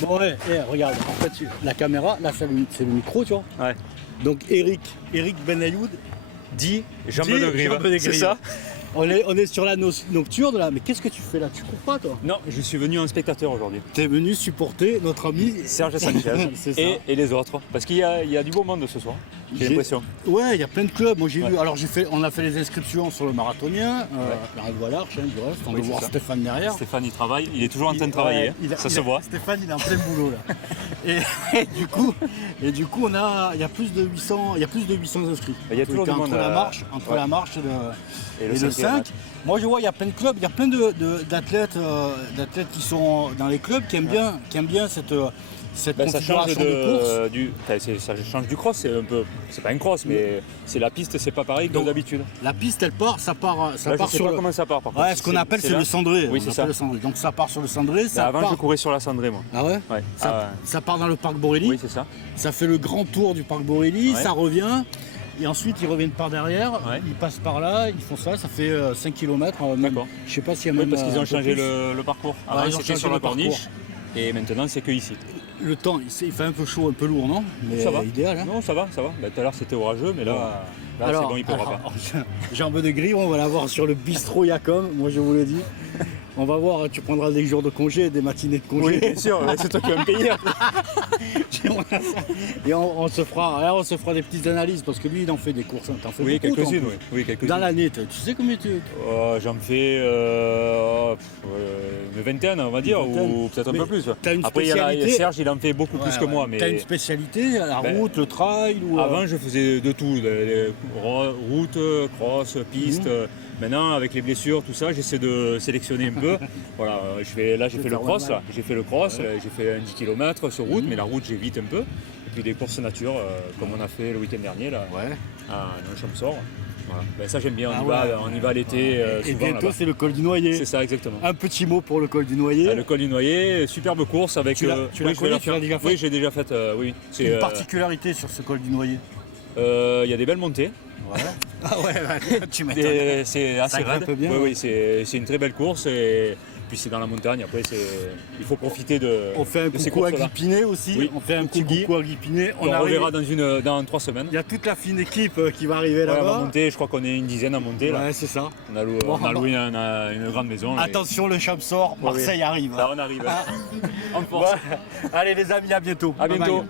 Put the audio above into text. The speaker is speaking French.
Bon, ouais, regarde, en fait, la caméra, là, c'est le micro, tu vois. Ouais. Donc, Eric Benayoud dit Jambes dit de grive, jambes de c'est grive. ça. On est sur la nocturne, là. Mais qu'est-ce que tu fais là? Tu cours pas, toi? Non, je suis venu en spectateur aujourd'hui. T'es venu supporter notre ami Serge Sanchez C'est ça. et les autres. Parce qu'il y a du beau monde ce soir, j'ai l'impression. Ouais, il y a plein de clubs. Moi, j'ai Ouais. vu. Alors, on a fait les inscriptions sur le marathonien. La Rive-Larche, du reste. On Oui, va c'est voir ça. Stéphane derrière. Stéphane, il travaille, il est toujours en train de travailler, ça se voit. Stéphane, il est en plein boulot là. et du coup, il y a plus de 800 inscrits. Il y a toujours du monde, entre la marche, ouais. la marche et le 5e 5. match. Moi, je vois, il y a plein de clubs, il y a plein d'athlètes qui sont dans les clubs qui aiment bien cette Ça change configuration de course. ça change du cross, c'est pas un cross, mais c'est la piste, c'est pas pareil que Donc, d'habitude. La piste, ça part Là, je sais sur pas le. comment ça part par contre. Ouais, ce qu'on appelle c'est là. le cendré. Oui, On c'est appelle ça. le cendré. Donc ça part sur le cendré, ça Avant, part. je courais sur la cendrée, moi. Ah ouais, Ouais. Ça part dans le parc Borély. Oui, c'est ça. Ça fait le grand tour du parc Borély, Ouais. ça revient. Et ensuite, ils reviennent par derrière, Ouais. ils passent par là, ils font ça fait 5 km. D'accord. Je sais pas s'il y a Oui, même. parce qu'ils un ont peu changé plus. le parcours. Ouais, Avant, ils ont c'était changé sur le la corniche. parcours. Et maintenant, c'est que ici. Le temps, il fait un peu chaud, un peu lourd, non? Mais Ça va. idéal. Hein. Non, ça va, ça va. Bah, tout à l'heure, c'était orageux, mais là c'est bon, il pourra pas. Jambes de grille, on va la voir sur le bistrot Yacom, moi je vous l'ai dit. On va voir, tu prendras des jours de congé, des matinées de congé. Oui, bien sûr, c'est toi qui vas me payer. Et on se fera des petites analyses parce que lui il en fait des courses. T'en fais Oui, beaucoup, toi, en quelques-unes, plus. oui, quelques-unes. Dans l'année, tu sais combien tu. J'en fais une vingtaine, on va dire, Une vingtaine. ou peut-être un Mais peu plus. t'as une Après, il y a spécialité. Serge, il en fait beaucoup plus que moi. Mais T'as une spécialité, la Ben, route, le trail ou. avant, je faisais de tout, route, cross, piste. Maintenant, avec les blessures, tout ça, j'essaie de sélectionner un peu. Voilà, là, j'ai fait le cross. Là. J'ai fait le cross, j'ai fait un 10 km sur route, mais la route, j'évite un peu. Et puis des courses nature, comme on a fait le week-end dernier, là, Ouais. à Neufchâteau. Voilà. Ben, ça, j'aime bien. Ah On y va l'été. Et souvent, bientôt là-bas. c'est le col du Noyer. C'est ça, exactement. Un petit mot pour le col du Noyer. Le col du Noyer, superbe course avec. Tu l'as oui, je vais connu, la tu l'as faire. déjà fait Oui, j'ai déjà fait. Oui. C'est Une particularité sur ce col du Noyer. il y a des belles montées. Ouais. Ah ouais, tu m'étonnes. C'est assez grimpe raide. bien, Oui, ouais. oui, c'est une très belle course et puis c'est dans la montagne. Après, il faut profiter de. On fait un de ces coucou à courses-là. Guy Pinet aussi. Oui, On fait un petit coucou Guy. coucou à Guy Pinet. On arrive- reverra dans 3 semaines. Il y a toute la fine équipe qui va arriver Ouais, on va là-bas. monter, je crois qu'on est une dizaine à monter. Là. Ouais, c'est ça. On a loué, Bon, on a loué une grande maison. Attention, le champ sort, Marseille arrive. Là, on arrive. En Bon, force. allez les amis, à bientôt. À Bye bye. bientôt.